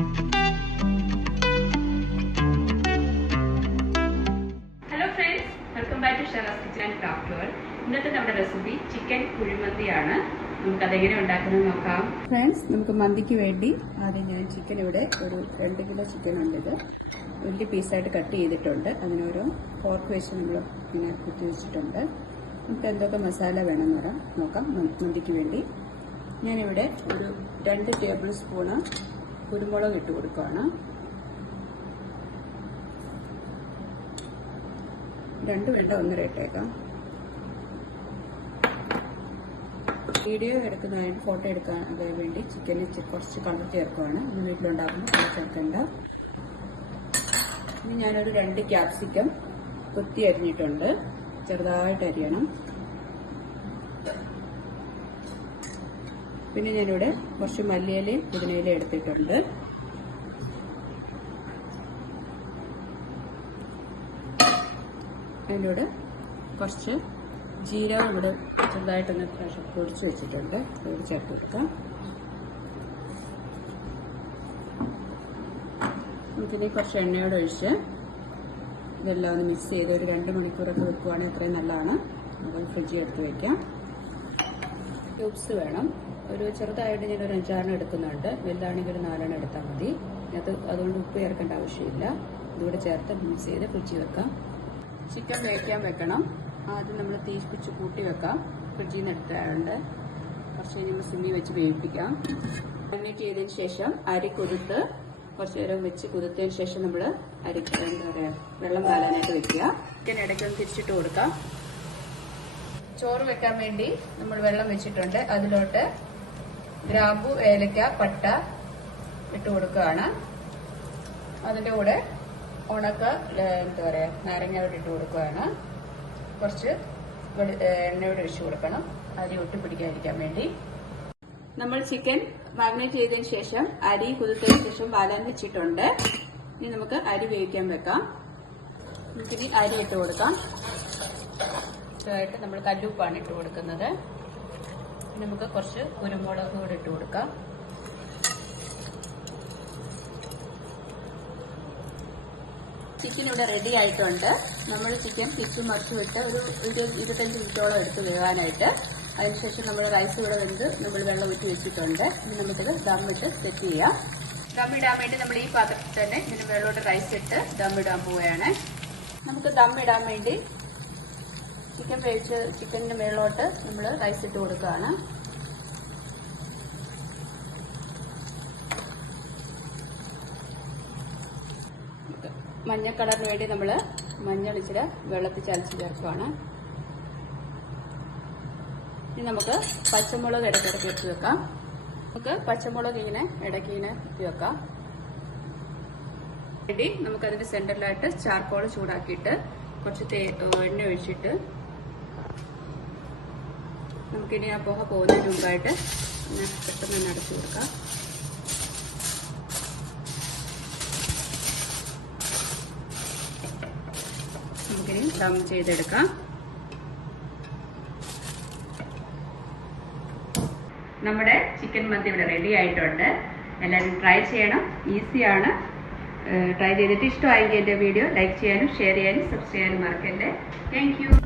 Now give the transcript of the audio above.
Hello friends, welcome back to Sheraz kitchen and craft world. ഇന്നത്തെ നമ്മുടെ recipe chicken കുഴിമന്തിയാണ്. നമുക്കതെങ്ങനെ ഉണ്ടാക്കുന്നത് നോക്കാം. ഫ്രണ്ട്സ്, നമുക്ക് മന്തിക്ക് വേണ്ടി ആദ്യം ഞാൻ ചിക്കൻ ഇവിടെ ഒരു 2 കിലോ ചിക്കൻ ഉണ്ട്. ഇത് വലിയ പീസായിട്ട് കട്ട് ചെയ്തിട്ടുണ്ട്. അതിനൊരു ഫോർക്ക് വെച്ച് നമ്മൾ ഇങ്ങനെ കുത്തി വെച്ചിട്ടുണ്ട്. നമുക്ക് എന്തൊക്കെ മസാല വേണമെന്ന് നോക്കാം. മന്തിക്ക് വേണ്ടി ഞാനിവിടെ ഒരു 2 ടേബിൾ സ്പൂണ് കുരുമുളക് ഇട്ട് കൊടുക്കുകയാണ്. 2 വേണ്ട 1.5 ഇട്ടേക്കാം. വീഡിയോ എടുക്കുന്നതിന് ഫോട്ടോ എടുക്കാൻ വേണ്ടി ചിക്കനിൽ കുറച്ച് കളർ ചേർക്കുകയാണ്. ഇത് വീട്ടിലുണ്ടാകുമ്പോൾ കളർ ചേർക്കേണ്ട. ഇനി ഞാനൊരു 2 ക്യാപ്സിക്കം കൊത്തി അരിഞ്ഞിട്ടുണ്ട്. ചെറുതായിട്ട് അരിയണം. പിന്നെ ഞാനിവിടെ കുറച്ച് മല്ലിയിലയും പുതിനയിലയും എടുത്തിട്ടുണ്ട്. അതിലൂടെ കുറച്ച് ജീരകം ഇവിടെ ചെറുതായിട്ടൊന്ന് പൊടിച്ച് വെച്ചിട്ടുണ്ട്. അത് ചേർത്ത് കൊടുക്കാം. നമുക്കിനി കുറച്ച് എണ്ണയോടെ ഒഴിച്ച് ഇതെല്ലാം ഒന്ന് മിക്സ് ചെയ്ത് ഒരു 2 മണിക്കൂറൊക്കെ വെക്കുവാണെങ്കിൽ അത്രയും നല്ലതാണ്. നമുക്ക് ഫ്രിഡ്ജിൽ എടുത്ത് വയ്ക്കാം. ക്യൂബ്സ് വേണം. ഒരു ചെറുതായിട്ട് ഞാനൊരു 5-6 എടുക്കുന്നുണ്ട്. വലുതാണെങ്കിൽ ഒരു 4 എടുത്താൽ മതി. അതുകൊണ്ട് ഉപ്പ് ചേർക്കേണ്ട ആവശ്യമില്ല. ഇതുകൂടെ ചേർത്ത് മിക്സ് ചെയ്ത് ഫ്രിഡ്ജിൽ വെക്കാം. ചിക്കൻ വേവിക്കാൻ വെക്കണം. ആദ്യം നമ്മൾ തീ പിടിച്ച് കൂട്ടി വെക്കാം. ഫ്രിഡ്ജിൽ നിന്ന് എടുത്താറുണ്ട്. കുറച്ച് കഴിയുമ്പോൾ സിമ്മി വെച്ച് വേവിപ്പിക്കാം. മാരിനേറ്റ് ചെയ്തതിന് ശേഷം അരി കുതിർത്ത് കുറച്ച് നേരം വെച്ച് കുതിർത്തതിന് ശേഷം നമ്മൾ അരി എന്താ പറയുക വെള്ളം കാലാനായിട്ട് വെക്കുക. ചിക്കൻ ഇടയ്ക്കൊന്ന് തിരിച്ചിട്ട് കൊടുക്കാം. ചോറ് വെക്കാൻ വേണ്ടി നമ്മൾ വെള്ളം വെച്ചിട്ടുണ്ട്. അതിലോട്ട് ഗ്രാമ്പു, ഏലക്ക, പട്ട ഇട്ട് കൊടുക്കുകയാണ്. അതിൻ്റെ കൂടെ ഉണക്ക എന്താ പറയുക നാരങ്ങയോട് ഇട്ട് കൊടുക്കുകയാണ്. കുറച്ച് എണ്ണയോട് ഒഴിച്ച് കൊടുക്കണം, അരി ഒട്ടി പിടിക്കാതിരിക്കാൻ വേണ്ടി. നമ്മൾ ചിക്കൻ മാരിനേറ്റ് ചെയ്തതിന് ശേഷം അരി കുതിർത്തതിന് ശേഷം വാലാൻ വെച്ചിട്ടുണ്ട്. ഇനി നമുക്ക് അരി വേവിക്കാൻ വെക്കാം. നമുക്കിനി അരി ഇട്ട് കൊടുക്കാം. ഇതായിട്ട് നമ്മൾ കല്ലുപ്പാണ് ഇട്ട് കൊടുക്കുന്നത്. നമുക്ക് കുറച്ച് കുരുമുളക് കൂടെ ഇട്ട് കൊടുക്കാം. ചിക്കൻ ഇവിടെ റെഡി ആയിട്ടുണ്ട്. നമ്മൾ ചിക്കൻ തിരിച്ചു മറിച്ചു വിട്ട് ഒരു 25 മിനിറ്റോളം എടുത്ത് വേവാനായിട്ട്. അതിനുശേഷം നമ്മൾ റൈസ് ഇവിടെ വെന്ത് നമ്മൾ വെള്ളം ഊറ്റി വെച്ചിട്ടുണ്ട്. ഇനി നമുക്കിത് ദമ്മിട്ട് സെറ്റ് ചെയ്യാം. ദമ്മിടാൻ വേണ്ടി നമ്മൾ ഈ പാത്രത്തിൽ തന്നെ ഇതിന് വെള്ളോട്ട് റൈസ് ഇട്ട് ദമ്മിടാൻ പോവുകയാണ്. നമുക്ക് ദമ്മിടാൻ വേണ്ടി ചിക്കൻ വേവിച്ച് ചിക്കനിന്റെ മേളോട്ട് നമ്മൾ റൈസ് ഇട്ട് കൊടുക്കുകയാണ്. മഞ്ഞ കളറിന് വേണ്ടി നമ്മൾ മഞ്ഞൾ ഇച്ചിരി വെള്ളത്തിൽ ചതച്ച് ചേർക്കുകയാണ്. ഇനി നമുക്ക് പച്ചമുളക് ഇടയ്ക്കിടയ്ക്ക് ഇട്ട് വെക്കാം. നമുക്ക് പച്ചമുളക് ഇങ്ങനെ ഇടയ്ക്ക് ഇങ്ങനെ ഇട്ട് വെക്കാം. വേണ്ടി നമുക്കതിന്റെ സെന്ററിലായിട്ട് ചാർക്കോൾ ചൂടാക്കിയിട്ട് കുറച്ച് എണ്ണ ഒഴിച്ചിട്ട് നമുക്കിനി ആ പുക പോകുന്നതിന് മുമ്പായിട്ട് പെട്ടെന്ന് തന്നെ അടച്ചു കൊടുക്കാം. നമുക്കിനി ദം ചെയ്തെടുക്കാം. നമ്മുടെ ചിക്കൻ മന്തി ഇവിടെ റെഡി ആയിട്ടുണ്ട്. എല്ലാവരും ട്രൈ ചെയ്യണം. ഈസിയാണ്. ട്രൈ ചെയ്തിട്ട് ഇഷ്ടമായെങ്കിൽ എൻ്റെ വീഡിയോ ലൈക്ക് ചെയ്യാനും ഷെയർ ചെയ്യാനും സബ്സ്ക്രൈബ് ചെയ്യാനും മറക്കല്ലേ. Thank you.